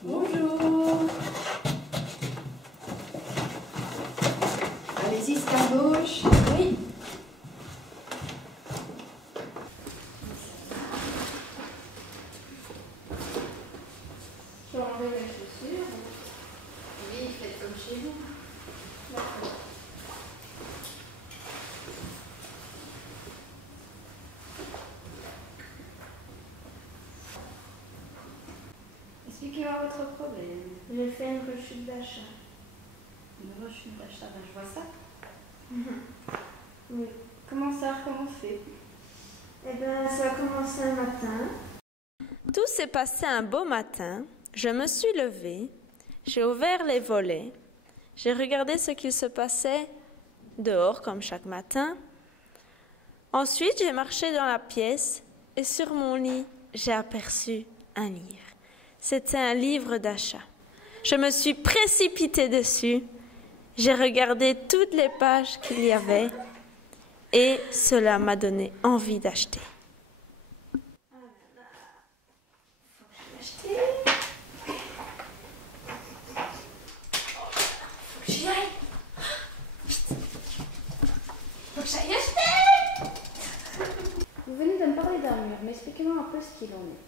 Bonjour. Allez-y, c'est à gauche. Oui. Je vais enlever mes chaussures. Oui, faites comme chez vous. D'accord. Expliquez-moi votre problème. J'ai fait une rechute d'achat. Une rechute d'achat, ben, je vois ça. Oui. Comment ça a recommencé? Eh bien, ça a commencé un matin. Tout s'est passé un beau matin. Je me suis levée, j'ai ouvert les volets, j'ai regardé ce qu'il se passait dehors comme chaque matin. Ensuite, j'ai marché dans la pièce et sur mon lit, j'ai aperçu un livre. C'était un livre d'achat. Je me suis précipitée dessus. J'ai regardé toutes les pages qu'il y avait et cela m'a donné envie d'acheter. J'y aille. Vite. Faut que j'aille acheter. Vous venez de me parler d'un mur, mais expliquez-moi un peu ce qu'il en est.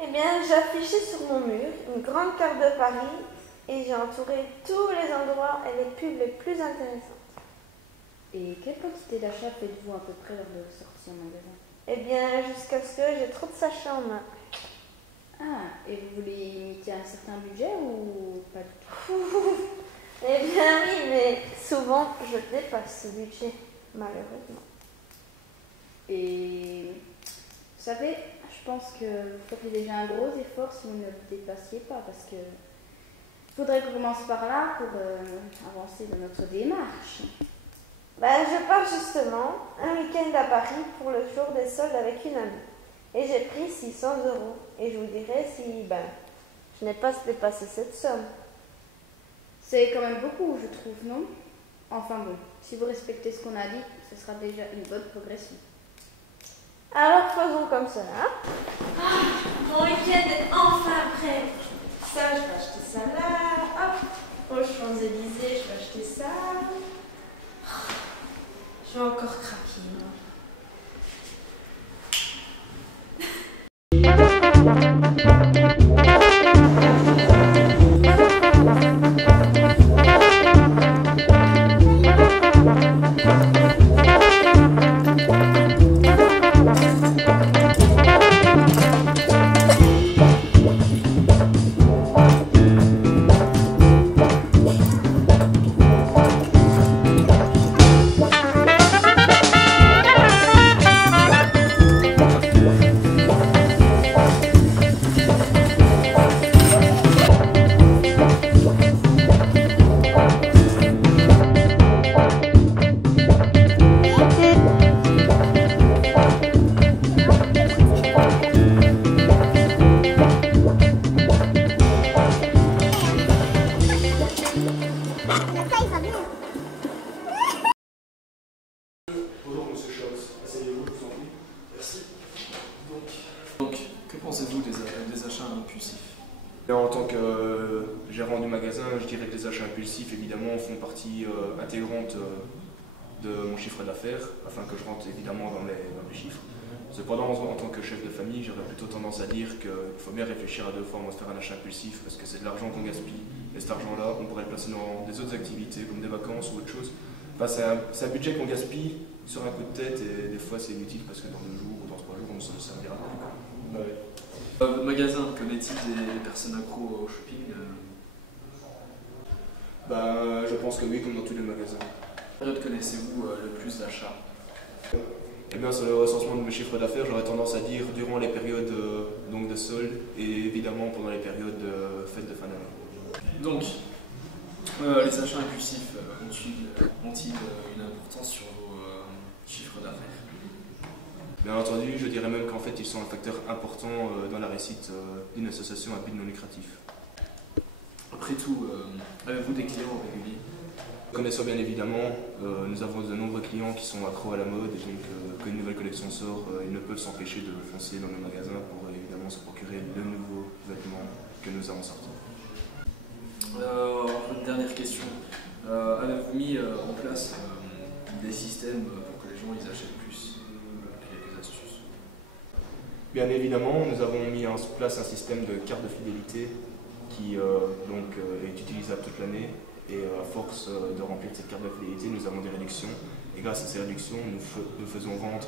Eh bien, j'ai affiché sur mon mur une grande carte de Paris et j'ai entouré tous les endroits et les pubs les plus intéressantes. Et quelle quantité d'achats faites-vous à peu près lors de votre sortie en magasin? Eh bien, jusqu'à ce que j'ai trop de sachets en main. Ah, et vous voulez imiter un certain budget ou pas du tout? Eh bien oui, mais souvent je dépasse ce budget, malheureusement. Et vous savez, je pense que vous feriez déjà un gros effort si vous ne le dépassiez pas, parce que il faudrait qu'on commence par là pour avancer dans notre démarche. Ben, je pars justement un week-end à Paris pour le jour des soldes avec une amie. Et j'ai pris 600 €. Et je vous dirai si je n'ai pas dépassé cette somme. C'est quand même beaucoup, je trouve, non? Enfin bon, si vous respectez ce qu'on a dit, ce sera déjà une bonne progression. Alors faisons comme cela. Mon week-end est enfin prêt. Ça, je vais acheter ça là. Hop, aux Champs-Élysées, je vais acheter ça. Je vais encore craquer, moi. Bonjour Monsieur Scholz, asseyez-vous, je vous en prie. Merci. Donc, que pensez-vous des achats impulsifs? En tant que gérant du magasin, je dirais que les achats impulsifs, évidemment, font partie intégrante de mon chiffre d'affaires, afin que je rentre évidemment dans les chiffres. Cependant, en tant que chef de famille, j'aurais plutôt tendance à dire qu'il faut bien réfléchir à deux fois avant de faire un achat impulsif, parce que c'est de l'argent qu'on gaspille, et cet argent-là, on pourrait le placer dans des autres activités, comme des vacances ou autre chose. Enfin, c'est un budget qu'on gaspille sur un coup de tête, et des fois c'est inutile, parce que dans 2 jours ou dans 3 jours, on ne se servira plus. Bah oui. Votre magasin, connaît-il des personnes accro au shopping? Je pense que oui, comme dans tous les magasins. Quelle période connaissez-vous le plus d'achats? Eh bien, sur le recensement de mes chiffres d'affaires, j'aurais tendance à dire durant les périodes donc de soldes et évidemment pendant les périodes de fêtes de fin d'année. Donc, les achats impulsifs ont-ils une importance sur vos chiffres d'affaires? Bien entendu, je dirais même qu'en fait, ils sont un facteur important dans la réussite d'une association à but non lucratif. Après tout, avez-vous des clients réguliers? Connaissant bien évidemment, nous avons de nombreux clients qui sont accros à la mode et donc quand une nouvelle collection sort, ils ne peuvent s'empêcher de foncer dans nos magasins pour évidemment évidemment se procurer de nouveaux vêtements que nous avons sortis. Dernière question. Avez-vous mis en place des systèmes pour que les gens ils achètent plus? Quelques astuces. Bien évidemment, nous avons mis en place un système de carte de fidélité qui est utilisable toute l'année. Et à force de remplir cette carte de fidélité, nous avons des réductions. Et grâce à ces réductions, nous faisons vendre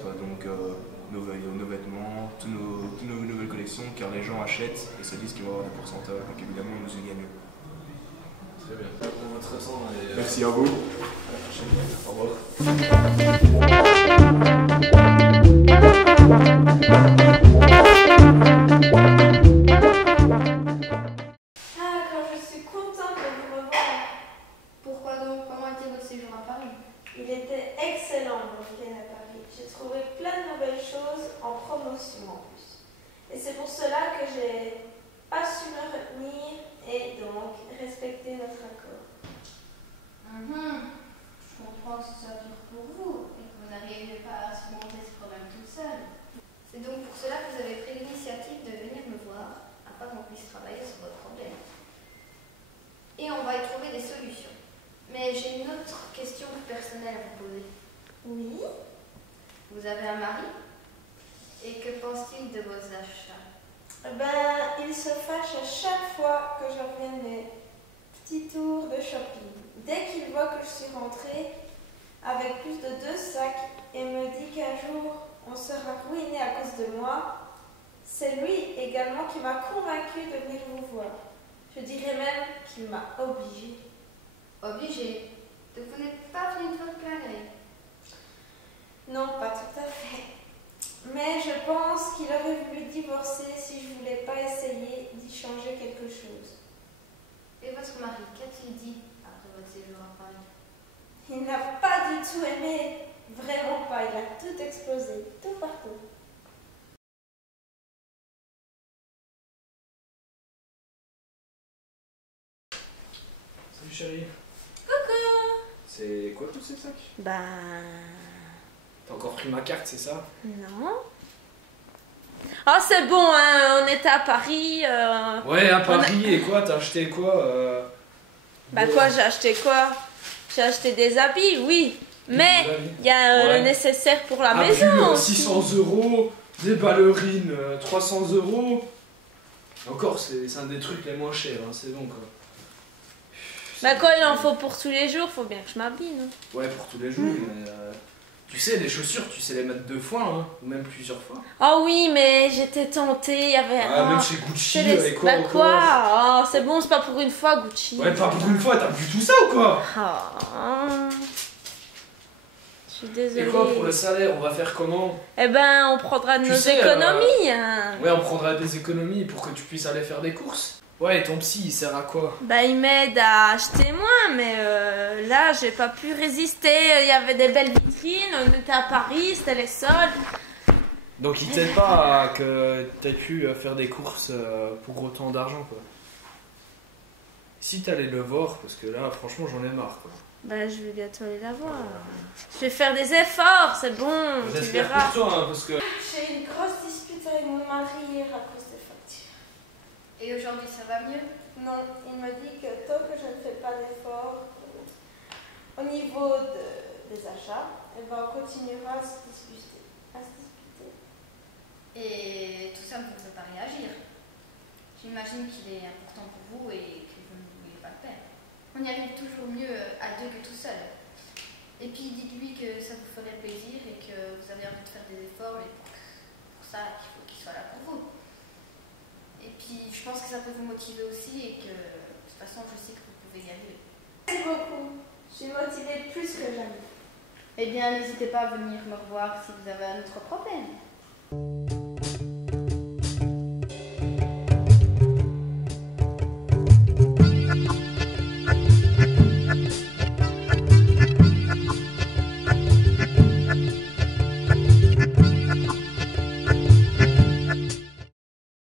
nos vêtements, toutes nos nouvelles collections, car les gens achètent et se disent qu'ils vont avoir des pourcentages. Donc évidemment, nous y gagnons. Très bien. Intéressant. Merci à vous. Au revoir. Ah, quand je suis contente de vous revoir. Pourquoi donc? Comment était votre séjour à Paris? Il était excellent mon week-end à Paris. J'ai trouvé plein de nouvelles choses en promotion en plus. Et c'est pour cela que j'ai pas su me retenir et donc respecter notre accord. Je comprends que ce soit dur pour vous et que vous n'arrivez pas à surmonter ce problème toute seule. C'est donc pour cela que vous avez pris l'initiative de venir me voir afin qu'on puisse travailler sur votre problème. Et on va y trouver des solutions. Mais j'ai une autre question personnelle à vous poser. Oui? Vous avez un mari? Et que pense-t-il de vos achats? Ben, il se fâche à chaque fois que je reviens de mes petits tours de shopping. Dès qu'il voit que je suis rentrée avec plus de 2 sacs et me dit qu'un jour on sera ruiné à cause de moi, c'est lui également qui m'a convaincue de venir vous voir. Je dirais même qu'il m'a obligée. Obligé. Donc vous n'êtes pas venu de votre plein gré. Non, pas tout à fait. Mais je pense qu'il aurait voulu divorcer si je voulais pas essayer d'y changer quelque chose. Et votre mari, qu'a-t-il dit après votre séjour à Paris? Il n'a pas du tout aimé, vraiment pas, il a tout explosé, tout partout. Salut chérie. Coucou. C'est quoi tous ces sacs? Bah T'as encore pris ma carte, c'est ça? non. Ah c'est bon, hein, on était à Paris. Ouais, à Paris, et quoi? T'as acheté quoi? Bah quoi, j'ai acheté quoi? J'ai acheté des habits, oui. Mais il y a Ouais. le nécessaire pour la Un maison pull, aussi. 600 €, des ballerines, 300 €. Encore, c'est un des trucs les moins chers, hein, c'est bon quoi. Bah quoi, il en faut pour tous les jours, faut bien que je m'habille, non? Ouais, pour tous les jours, mais tu sais, les chaussures, tu sais les mettre 2 fois, hein, ou même plusieurs fois. Oh oui, mais j'étais tentée, il y avait... Ah, oh, même chez Gucci, c'est les- et quoi Bah encore? quoi? Oh, c'est bon, c'est pas pour une fois, Gucci. Ouais, pas pour une fois, t'as vu tout ça ou quoi? Oh. Je suis désolée. Et quoi pour le salaire, on va faire comment? Eh ben, on prendra de Tu nos sais, économies. Hein. Ouais, on prendra des économies pour que tu puisses aller faire des courses. Ouais, et ton psy, il sert à quoi? Bah, il m'aide à acheter moins, mais là, j'ai pas pu résister. Il y avait des belles vitrines, on était à Paris, c'était les soldes. Donc il t'aide pas à que t'aies pu faire des courses pour autant d'argent, quoi. Si t'allais le voir, parce que là, franchement, j'en ai marre, quoi. Bah, je vais bientôt aller la voir. Je vais faire des efforts, c'est bon, tu J'espère verras. pour toi, hein, parce que... J'ai eu une grosse dispute avec mon mari hier à cause des factures. Et aujourd'hui, ça va mieux? Non, il me dit que tant que je ne fais pas d'efforts au niveau des achats, eh ben, on continuera à se disputer. Et tout ça ne vous fait pas réagir. J'imagine qu'il est important pour vous et que vous ne voulez pas le perdre. On y arrive toujours mieux à deux que tout seul. Et puis dites-lui que ça vous ferait plaisir et que vous avez envie de faire des efforts, mais pour ça, il faut qu'il soit là pour vous. Et puis je pense que ça peut vous motiver aussi et que de toute façon, je sais que vous pouvez y arriver. Merci beaucoup. Je suis motivée plus que jamais. Eh bien, n'hésitez pas à venir me revoir si vous avez un autre problème.